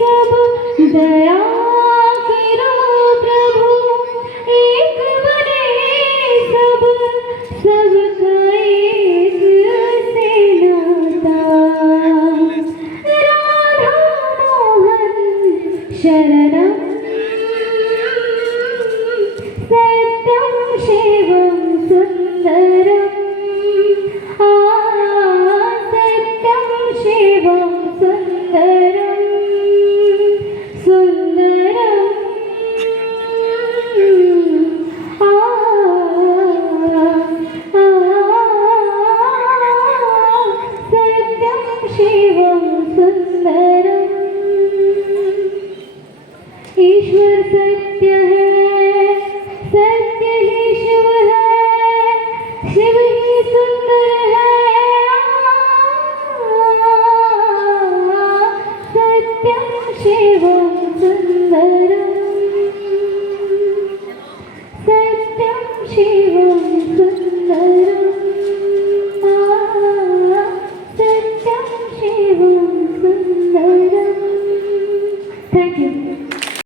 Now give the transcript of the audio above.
सब दया करो प्रभु, एक बने सब सबका एक से नाता। राधा मोहन शरणं सत्यं शिवं सुन्दरम्, सत्यं शिवं सुन्दरं सुन्दरं, सत्यं शिवं सुन्दरम्। ईश्वर सत्य है, सत्य ही शिव है, शिव ही सुंदर है, सत्यं शिवं सुन्दरम्।